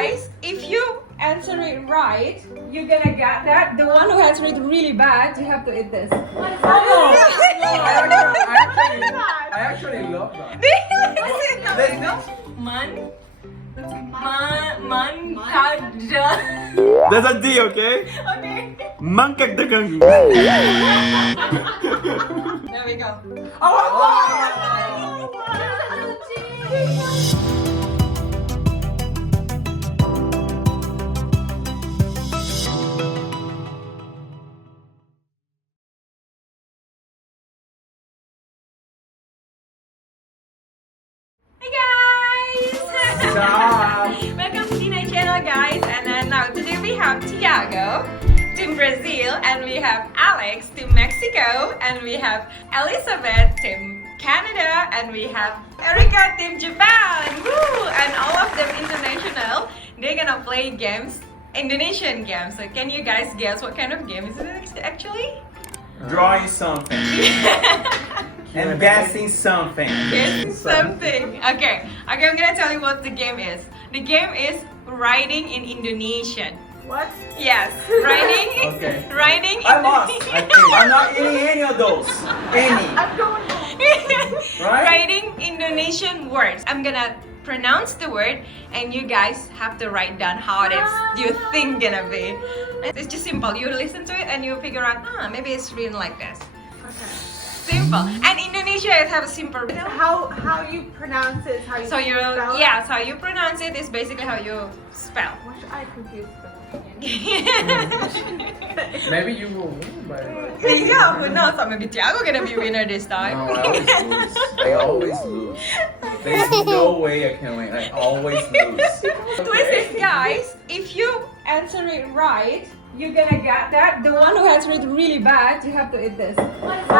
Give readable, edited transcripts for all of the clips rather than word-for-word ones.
guys, if you answer it right, you're gonna get that. The one who answered it really bad, you have to eat this. What is I that? actually love that. Let's go. Kada. That's a D, okay? Okay. Mangkagdagang. There we go. Hey guys! Stop. Welcome to BNay channel, guys. And then now today we have Tiago, Team Brazil, and we have Alex, Team Mexico, and we have Elizabeth, Team Canada, and we have Erica, Team Japan. Woo! And all of them international. They're gonna play games, Indonesian games. So can you guys guess what kind of game is it actually? Drawing something. And guessing something. Guess something. Okay, I'm gonna tell you what the game is. The game is writing in Indonesian. What? Yes, writing. Okay. Writing. I'm lost. I'm not eating any of those. Any. I'm going home. Right? Writing Indonesian words. I'm gonna pronounce the word, and you guys have to write down how it is you think gonna be. It's just simple. You listen to it and you figure out, maybe it's written like this. Okay. Simple. And Indonesia it have a simple. How you pronounce it? How you So you spell it? yes, how you pronounce it is basically how you spell. Why should I confuse them? Maybe you will win, but Yeah, who knows? So maybe Tiago gonna be winner this time. no, I always lose. There's no way I can win. I always lose. Twist is, guys, if you answer it right, you're gonna get that. The one who answered it really bad, you have to eat this. What is I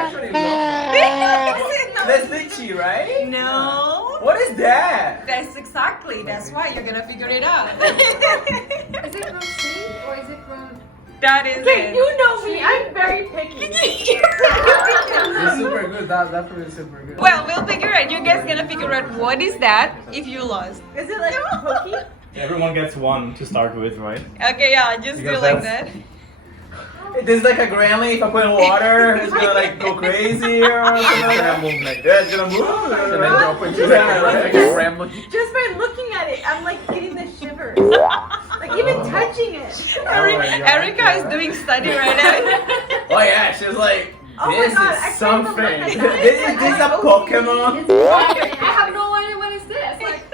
actually love that. That's lychee, right? No. What is that? That's exactly. That's why you're gonna figure it out. Is it from sea or is it from? That is Okay, it. you know me. I'm very picky. It's super good. That fruit is super good. Well, we'll figure it. You guys gonna figure out what is that if you lost. Is it like a cookie? Everyone gets one to start with, right? Okay, yeah, just do Because like that. This is like a gremlin. If I put in water, it's gonna like go crazy or something like that. Move like Yeah, it's gonna move. And then drop it. like a gremlin. Just by looking at it, I'm like getting the shivers. Like even touching it. Erica is doing study right now. Oh yeah, she's like, Oh my this God, I is can't something. even look at that. This is a Pokemon. I have no idea what is this. Like,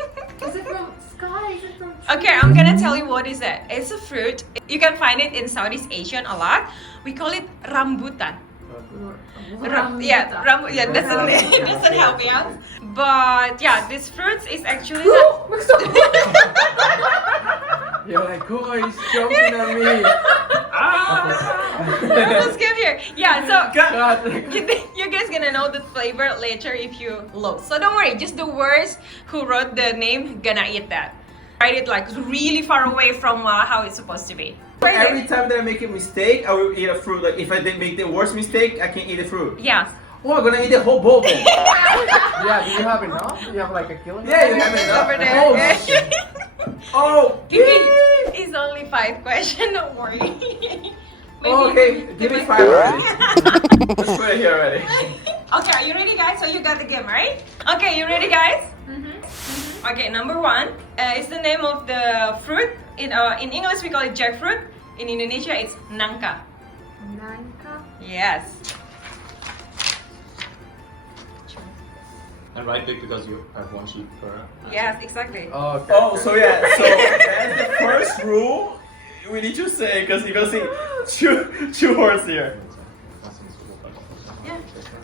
is it from sky? Is it from? Okay, I'm gonna tell you what is it. It's a fruit. You can find it in Southeast Asian a lot. We call it rambutan. Yeah, it doesn't help me out. But yeah, this fruit is actually You're like, who are you jumping at me? Let's get here. Yeah, so God. you guys gonna know the flavor later if you look. So don't worry, just the words who wrote the name gonna eat that. Write it like really far away from how it's supposed to be. Every time that I make a mistake, I will eat a fruit. Like if I did make the worst mistake, I can eat the fruit. Yes. Oh, I'm gonna eat the whole bowl then. Yeah, do you have enough? You have like a kilo? Yeah, you have enough. Over there. Oh, shit. Oh, It's only 5 questions, don't worry. Maybe- oh, okay. Give me 5 already. Let's put it here already. Okay, are you ready, guys? So you got the game, right? Okay, you ready, guys? Okay, number 1 is the name of the fruit. In English, we call it jackfruit. In Indonesia, it's nangka. Nangka? Yes. And write big because you have one sheet per. Yes, exactly. Oh, okay. Oh, so yeah. So that's the first rule. We need to say because you're gonna see two words here. Yeah.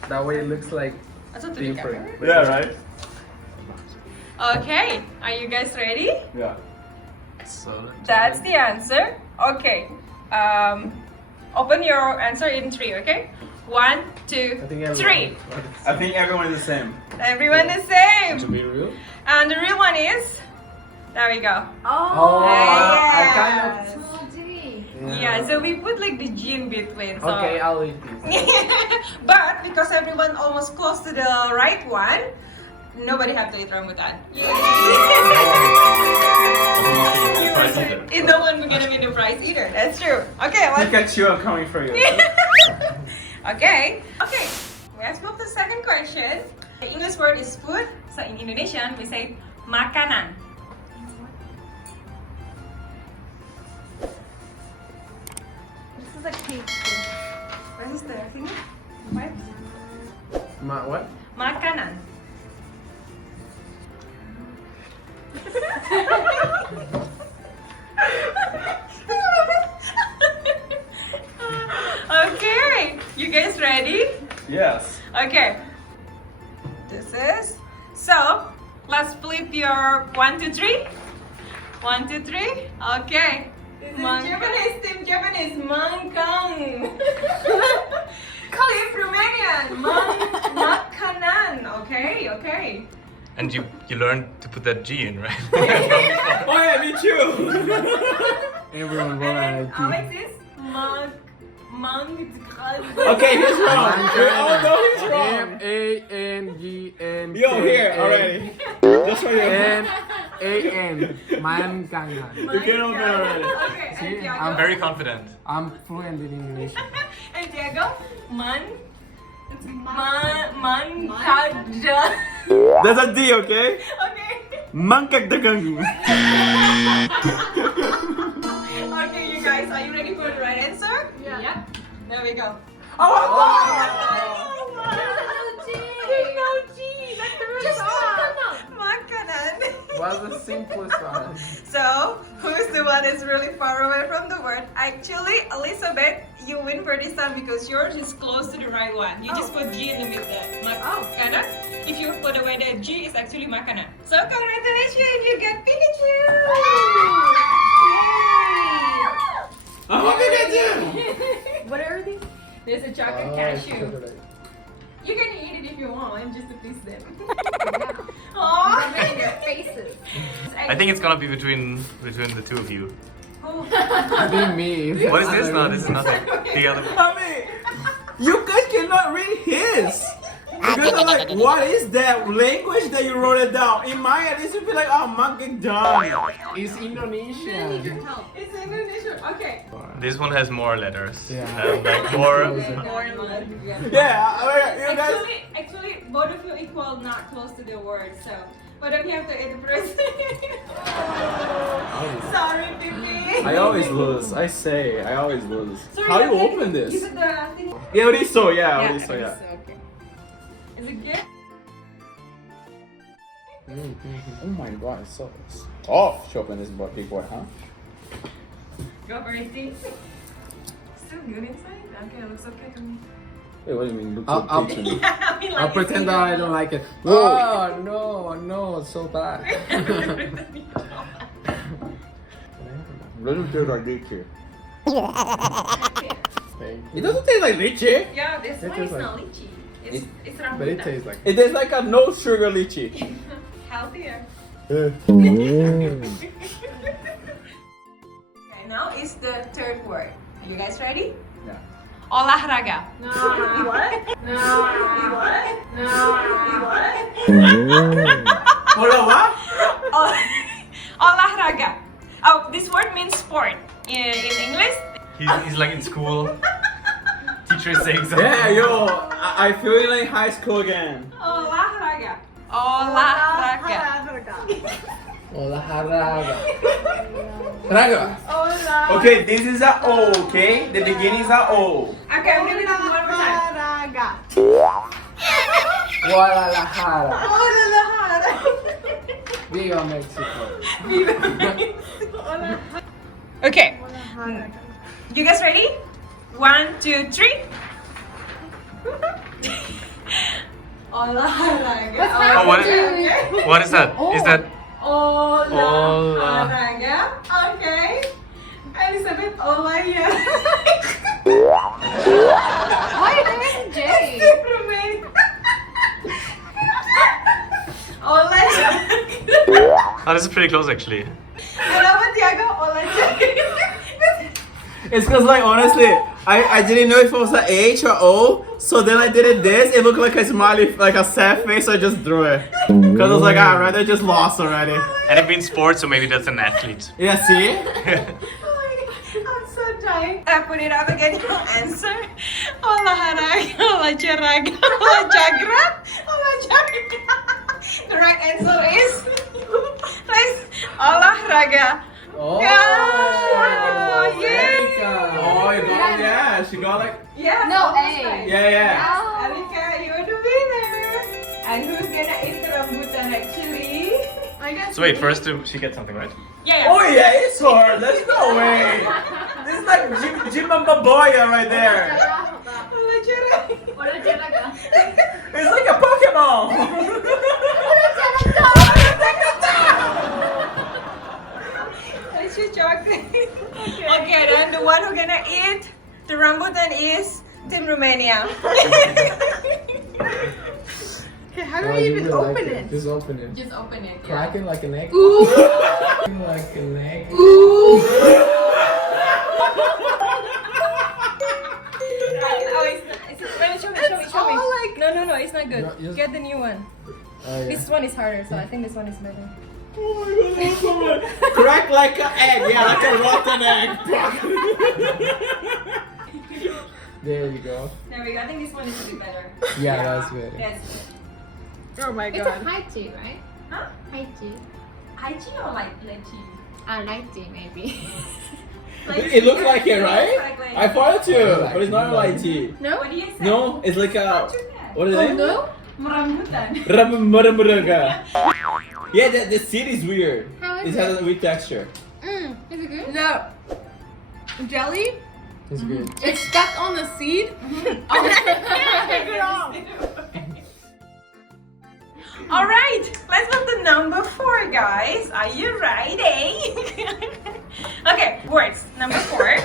That way it looks like That's what to do, different. Yeah, right. Okay, are you guys ready? Yeah. So That's the answer. Okay. Open your answer in 3, okay? 1, 2, I think everyone 3. I think everyone is the same. Everyone the same. to be real, And the real one is, there we go. Oh, Yeah. I kind of. Oh, gee. Yeah, so we put like the G in between. So. Okay, I'll eat this. But because everyone almost close to the right one, nobody have to eat rambutan. Price either. It's no one gonna be the prize either. That's true. Okay, let's. Pikachu, I'm coming for you. Okay. Okay. Let's move to the second question. The English word is food. So in Indonesian we say makanan. This is like pink. What is the thing? What? What? Makanan. Okay, you guys ready? Yes. Okay. This is so. Let's flip your 1, 2, 3. 1, 2, 3. Okay. This is Japanese. Team Japanese. Mangkang. Team Romanian. Makanan. Okay. Okay. And you learned to put that G in, right? Oh yeah, me too. Everyone And then wanna Alex is Okay, he's wrong. We all know he's wrong. MANGN. Yo, here already. Just for you. MAN. Mankangan. You can open already. Okay. See, And Tiago. I'm very confident. I'm fluent in Indonesian. And Tiago. Mankada. That's a D, okay? Okay. Mangkak dagang. Okay, you guys, are you ready for the right answer? Yeah. There we go. Oh, There's no G. That's the Just Makanan. What's the simplest one? So, who's the one that's really far away from the word? Actually, Elizabeth, you win for this time because yours is close to the right one. You just put G in the middle. Makanan. If you put away the G, it's actually makanan. So, congratulations, you get Pikachu! Oh, Pikachu! What are these? There's a chocolate Oh, cashew. chocolate. You can eat it if you want, just to please them. They're Aww. making their faces. I think it's gonna be between the two of you. I think me. What is this? No, this is nothing. The other one. I mean, you guys cannot read his. Because I'm like, what is that language that you wrote it down? In my head, this would be like, oh, monkey done. It's Indonesian. It's Indonesian. Okay. This one has more letters. Yeah. Like more. Yeah, you guys. Actually, both of you equal not close to the word, so both of you have to eat the first. Sorry, Pipi. I always lose. I say, I always lose. Sorry, How you okay. open this? Is it the thing? Yeah, Oriso, yeah, Oriso, it yeah. is, okay. Is it good? Oh my god, it's so soft to open this big boy, huh? Go for it, Steve. Still good inside? Okay, it looks okay to me. Wait, what do you mean? Looks I'll- okay to me. Yeah, I mean, I'll like pretend that I don't like it. Whoa. Oh no, so bad. Doesn't taste like lychee. Thank It you. doesn't taste like lychee. Yeah, this It one tastes is like- not lychee. It's rambutan. But it tastes like. It tastes like a no sugar lychee. Healthier. Yeah. Okay, now is the third word. Are you guys ready? Yeah. Olahraga. No. What? No. What? No. What? Hold on, what? Olahraga. Oh, this word means sport. In English, He's like in school. Teacher is saying something. Yeah, yo, I feel like high school again. olahraga. Olahraga. Olahraga. Raga. Hola. Okay, this is a O, okay? The beginning is a O. Okay, I'm gonna do one more time. Olahraga. Guadalajara. Olahraga. Viva Mexico. Okay, you guys ready? 1, 2, 3. Olahraga. Oh, what is that? Is that? Olahraga. Okay. Elizabeth, Olaya. Why are you missing J? Olaya. Oh, this is pretty close actually. And how about Tiago? Olaya. It's cause like honestly, I didn't know if it was a H or O, So then I did it this. It looked like a smiley, like a sad face. So I just drew it. Cause I was like, I'd rather just lost already. And it means sports, so maybe that's an athlete. Yeah, see? Oh my God, I'm so dying. Put it up again, your answer. Olahraga, olahraga, olahraga, olahraga. The right answer is olahraga. Oh, Yeah, yay. Erika. Oh, you got yeah. She got like Yes, No, almost A. right. yeah. Erika, you're the winner. And who's gonna eat the rambutan actually? I guess. So wait, first she gets something, right? Yeah. Oh yeah, it's her. There's no way. This is like Jim and Baboya right there. Olahraga. It's like a Pokemon. It's your chocolate. Okay, then the one who's gonna eat the rambutan is Team Romania. Okay, how do Oh, I you even really like open it? Just open it. Just open it. Yeah. Cracking like an egg. Ooh. Cracking like an egg. Show me. No, it's not good. No, just- Get the new one. Oh, yeah. This one is harder, so I think this one is better. Oh my God, that's so much. Crack like an egg. Yeah, like a rotten egg. There you go. There we go. I think this one is a bit better. Yeah, that's better. Yes. Oh my It's a God. high tea, right? Huh? High tea. Lychee or like lychee? Light tea, maybe. It looks like it, right? Like I thought it too, but it's not a light tea. No? What do you say? No, it's like a. What is Oh, it? no? Rambutan. Rambutan. Yeah, the seed is weird. How It is has it? a weird texture. Is it good? No. Jelly? It's good. It's stuck on the seed? Take it off. All right, let's move to number 4, guys. Are you ready? Okay, words. Number 4.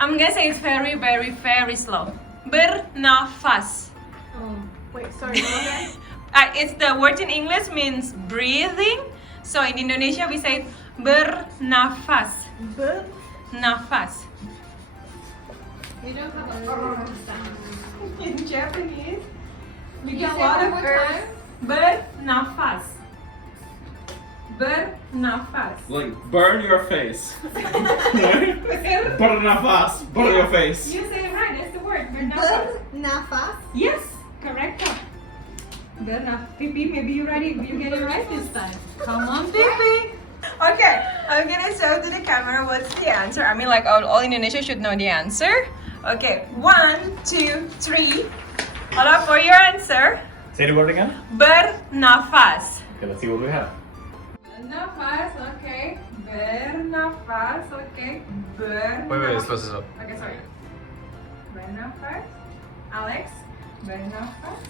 I'm gonna say it's very, very, very slow. Bernafas. Oh, wait, sorry, go ahead. It's the word in English means breathing. So in Indonesia we say bernafas. Nafas. We don't have a sound. In Japanese, we Can you get a say lot one of more verbs. time? Bernafas. Bernafas. Like burn your face. Burn nafas. Burn your face. You say it right. That's the word. Bernafas. Nafas? Yes, correct. Bernaf. Pipi, maybe you're ready. You get it right this time. Come on, Pipi. Okay, I'm gonna show to the camera what's the answer. I mean, like all Indonesia should know the answer. Okay, 1, 2, 3. Hold up for your answer. Say the word again. Bernafas. Okay, let's see what we have. Bernafas, okay. Bernafas, okay. Wait, close this up. Okay, sorry. Bernafas. Alex. Bernafas.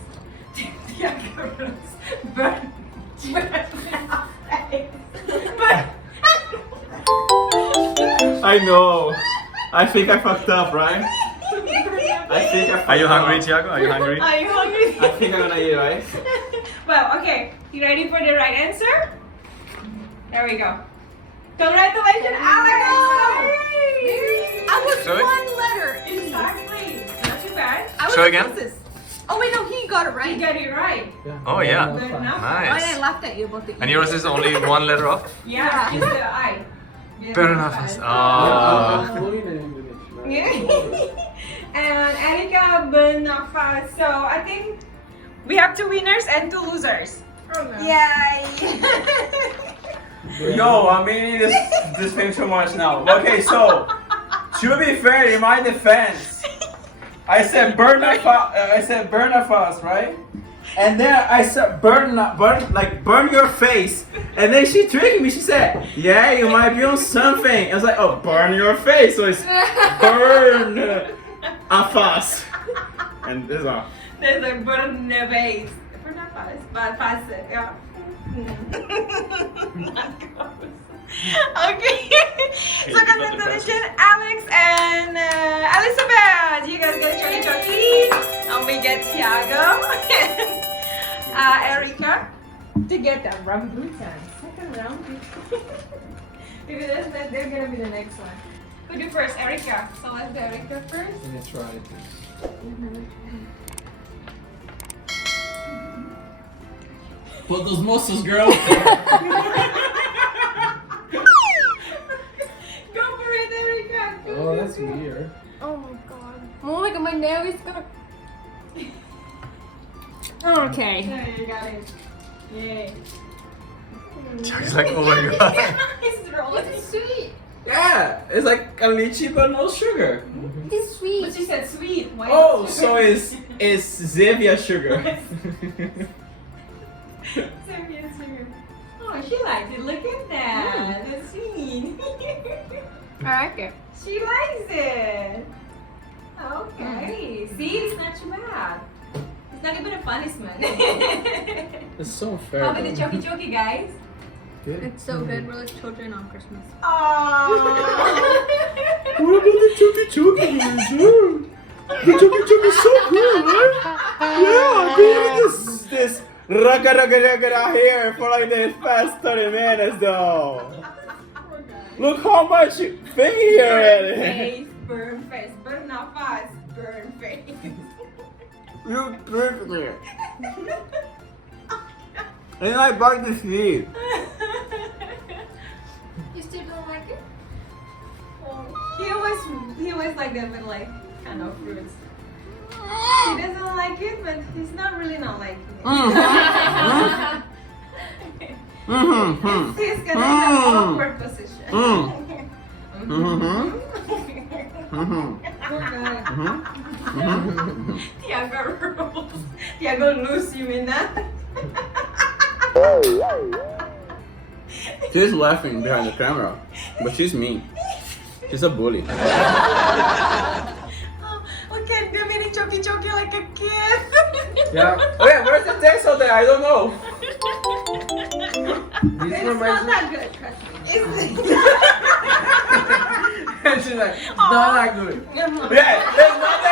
I know. I think I fucked up, right? I think I fucked Are you up. hungry, Tiago? Are you hungry? Are you hungry? I think I'm gonna eat, right? Well, okay. You ready for the right answer? There we go. Congratulations, Alex! I was Sorry? one letter. Exactly. Not too bad. I was Show the again? closest. Oh wait, no, he got it You right. got it right. Oh, yeah. Good enough. Why Nice. I laughed at you about the And yours is only one letter off? Yeah, just the I. Fair enough. I'm Ah. fluent in English. man. Yeah. And Erika Bernafas. So I think we have 2 winners and 2 losers. Oh no. Yay! Yo, I'm eating this thing too much now. Okay, so to be fair, in my defense, I said burn nafas, right? And then I said burn your face. And then she tricked me. She said, "Yeah, you might be on something." I was like, "Oh, burn your face." So it's burn afas. And this one. There's a Bernafas. Bernafas. Bernafas. Yeah. Not close. Okay. So congratulations, Alex and Elizabeth. You guys get chocolate. And we get Tiago and Erika to get that rambutan. Second round. Maybe they're gonna be the next one. Who do first? Erika. So let's do Erika first. Let me try this. Put those muscles, girl. Go for it, Erica. Go, Oh, go, that's go. weird. Oh my god. Oh my god, my nail is gonna. Okay. There, you got it. Yay. He's like, oh my god. It's rolling. It's sweet. Yeah, it's like a lychee but no sugar. It's But sweet. she said sweet. Why Oh, not so it's Zevia sugar. Symbian sugar. Oh, she likes it. Look at that. That's sweet. I like it. She likes it. Okay. See, it's not too bad. It's not even a punishment. It's so unfair. How about the though. choky choky, guys? Good. It's so good. We're like children on Christmas. Aww. What about the Chucky Chucky guys? The Chucky Chucky is so good, right? Yeah, dude, This raga raga raga here for like the past 30 minutes though. Look how much thing here it is. Burn face, burn nafas, burn face. You tricked me. And I bite the seed. You still don't like it? He was like that with like kind of fruits. He doesn't like it, but he's not really not liking it. He's kind of in an awkward position. Tiago rules. Tiago lose you in that. She's laughing behind the camera, but she's mean. She's a bully. Okay, do me choky choky like a kid. Yeah. Oh yeah, where's the text out there? I don't know. This It's reminds not me. that good, trust me. And she's like, it's not that good. Yeah, that's not